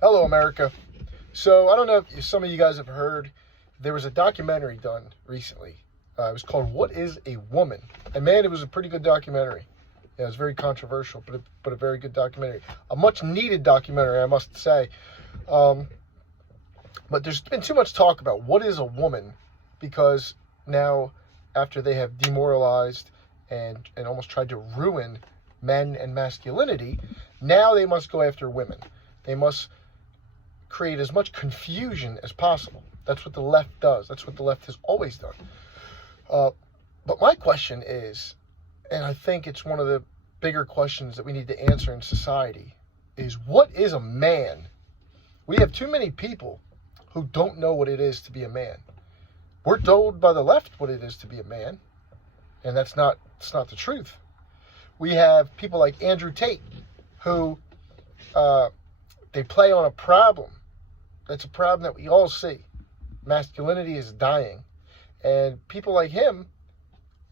Hello, America. So I don't know if some of you guys have heard, there was a documentary done recently. It was called "What Is a Woman?" And man, it was a pretty good documentary. Yeah, it was very controversial, but a very good documentary. A much needed documentary, I must say. But there's been too much talk about what is a woman, because now, after they have demoralized and almost tried to ruin men and masculinity, now they must go after women. They must create as much confusion as possible. That's what the left does. That's what the left has always done. But my question is, and I think it's one of the bigger questions that we need to answer in society, is what is a man? We have too many people who don't know what it is to be a man. We're told by the left what it is to be a man, and it's not the truth. We have people like Andrew Tate, who they play on a problem. That's a problem that we all see. Masculinity is dying. And people like him,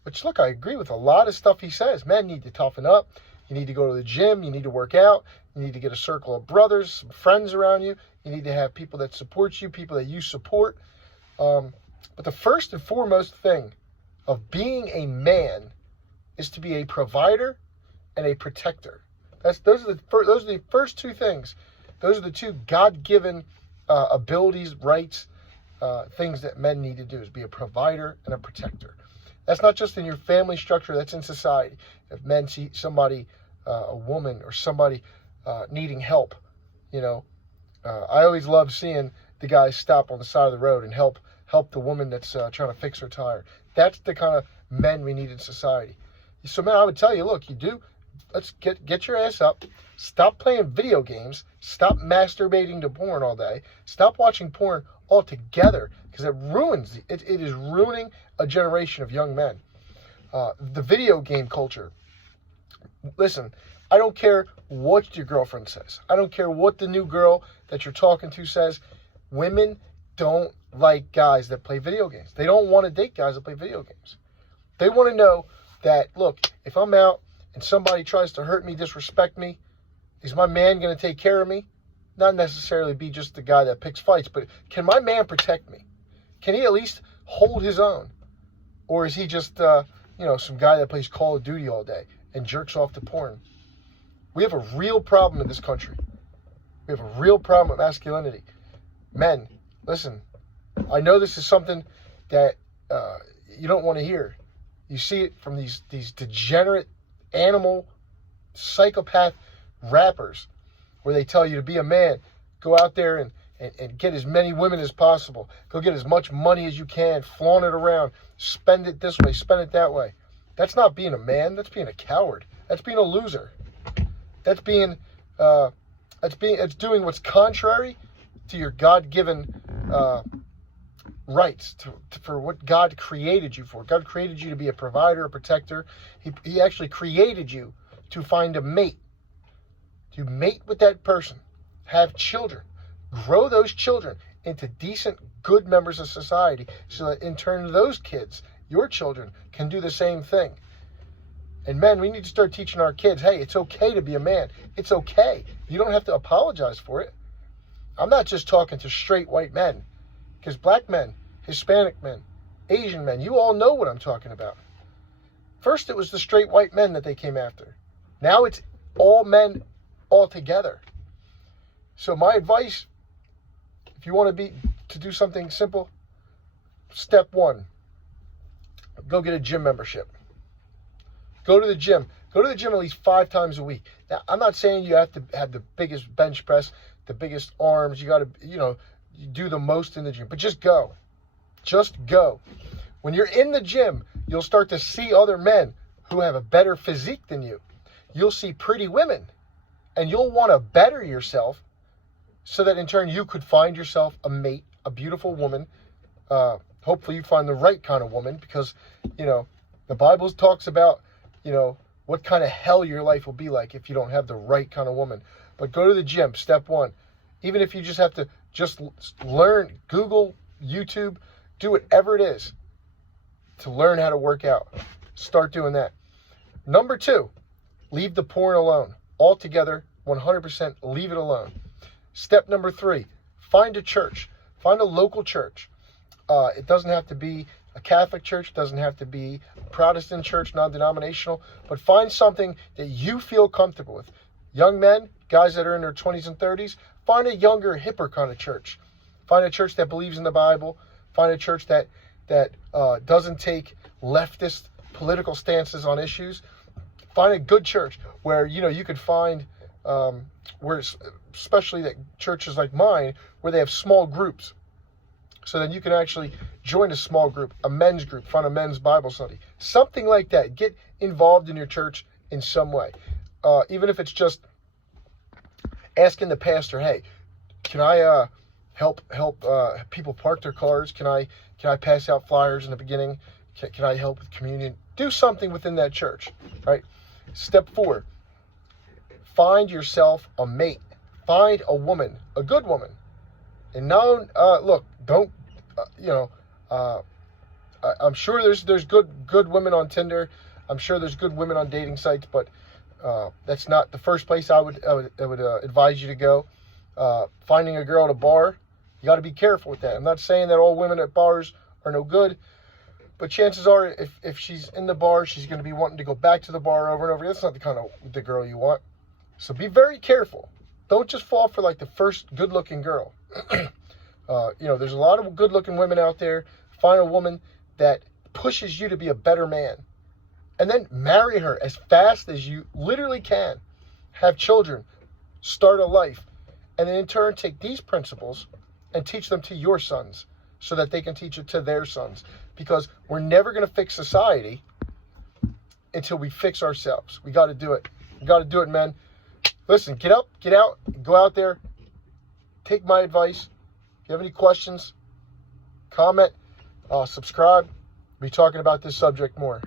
which, look, I agree with a lot of stuff he says. Men need to toughen up. You need to go to the gym. You need to work out. You need to get a circle of brothers, some friends around you. You need to have people that support you, people that you support. But the first and foremost thing of being a man is to be a provider and a protector. Those are the first two things. Those are the two God-given abilities, rights, things that men need to do, is be a provider and a protector. That's not just in your family structure, that's in society. If men see somebody, a woman or somebody needing help, I always love seeing the guys stop on the side of the road and help the woman that's trying to fix her tire. That's the kind of men we need in society. So, man, I would tell you, look, let's get your ass up. Stop playing video games. Stop masturbating to porn all day. Stop watching porn altogether, because it ruins it is ruining a generation of young men. The video game culture. Listen, I don't care what your girlfriend says. I don't care what the new girl that you're talking to says. Women don't like guys that play video games. They don't want to date guys that play video games. They want to know that, look, if I'm out and somebody tries to hurt me, disrespect me, is my man going to take care of me? Not necessarily be just the guy that picks fights, but can my man protect me? Can he at least hold his own? Or is he just, some guy that plays Call of Duty all day and jerks off to porn? We have a real problem in this country. We have a real problem with masculinity. Men, listen, I know this is something that you don't want to hear. You see it from these degenerate, animal, psychopath rappers, where they tell you to be a man, go out there and get as many women as possible, go get as much money as you can, flaunt it around, spend it this way, spend it that way. That's not being a man. That's being a coward. That's being a loser. That's doing what's contrary to your God-given rights, for what God created you for. God created you to be a provider, a protector. He actually created you to find a mate, to mate with that person, have children, grow those children into decent, good members of society, so that in turn those kids, your children, can do the same thing. And men, we need to start teaching our kids, hey, it's okay to be a man. It's okay. You don't have to apologize for it. I'm not just talking to straight white men, because black men, Hispanic men, Asian men, you all know what I'm talking about. First, it was the straight white men that they came after. Now it's all men all together. So my advice, if you want to do something simple, step one, go get a gym membership. Go to the gym. Go to the gym at least 5 times a week. Now, I'm not saying you have to have the biggest bench press, the biggest arms. You got to, you do the most in the gym. But just go. Just go. When you're in the gym, you'll start to see other men who have a better physique than you. You'll see pretty women. And you'll want to better yourself, so that in turn you could find yourself a mate, a beautiful woman. Hopefully you find the right kind of woman, because, the Bible talks about, what kind of hell your life will be like if you don't have the right kind of woman. But go to the gym, step one. Even if you just have to just learn, Google, YouTube, do whatever it is to learn how to work out. Start doing that. Number 2, leave the porn alone. Altogether, 100% leave it alone. Step number 3, find a church. Find a local church. It doesn't have to be a Catholic church. It doesn't have to be a Protestant church, non-denominational. But find something that you feel comfortable with. Young men, guys that are in their 20s and 30s, find a younger, hipper kind of church. Find a church that believes in the Bible. Find a church that doesn't take leftist political stances on issues. Find a good church where, you could find, where especially that churches like mine, where they have small groups. So then you can actually join a small group, a men's group, find a men's Bible study, something like that. Get involved in your church in some way. Even if it's just asking the pastor, hey, can I help people park their cars? Can I pass out flyers in the beginning? Can I help with communion? Do something within that church, right? Step 4, find yourself a mate. Find a woman, a good woman. And now, look, don't, I'm sure there's good women on Tinder. I'm sure there's good women on dating sites, but that's not the first place I would advise you to go. Finding a girl at a bar, you got to be careful with that. I'm not saying that all women at bars are no good, but chances are if she's in the bar, she's going to be wanting to go back to the bar over and over. That's not the kind of the girl you want. So be very careful. Don't just fall for like the first good-looking girl. There's a lot of good-looking women out there. Find a woman that pushes you to be a better man. And then marry her as fast as you literally can. Have children. Start a life. And then in turn, take these principles and teach them to your sons so that they can teach it to their sons. Because we're never going to fix society until we fix ourselves. We got to do it. We got to do it, men. Listen, get up, get out, go out there, take my advice. If you have any questions, comment, subscribe. We'll be talking about this subject more.